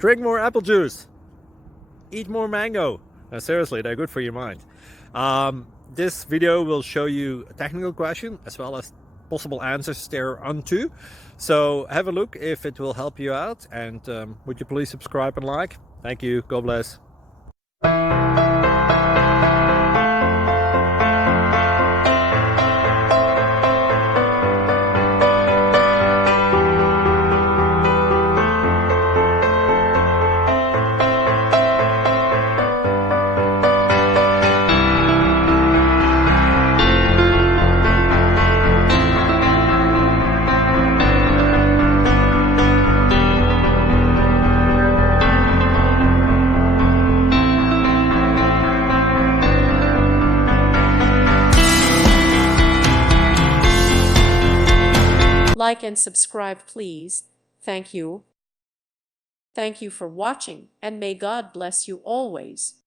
Drink more apple juice. Eat more mango. Seriously, they're good for your mind. This video will show you a technical question as well as possible answers thereunto. So have a look if it will help you out, and would you please subscribe and like? Thank you. God bless. Like and subscribe, please. Thank you. Thank you for watching, and may God bless you always.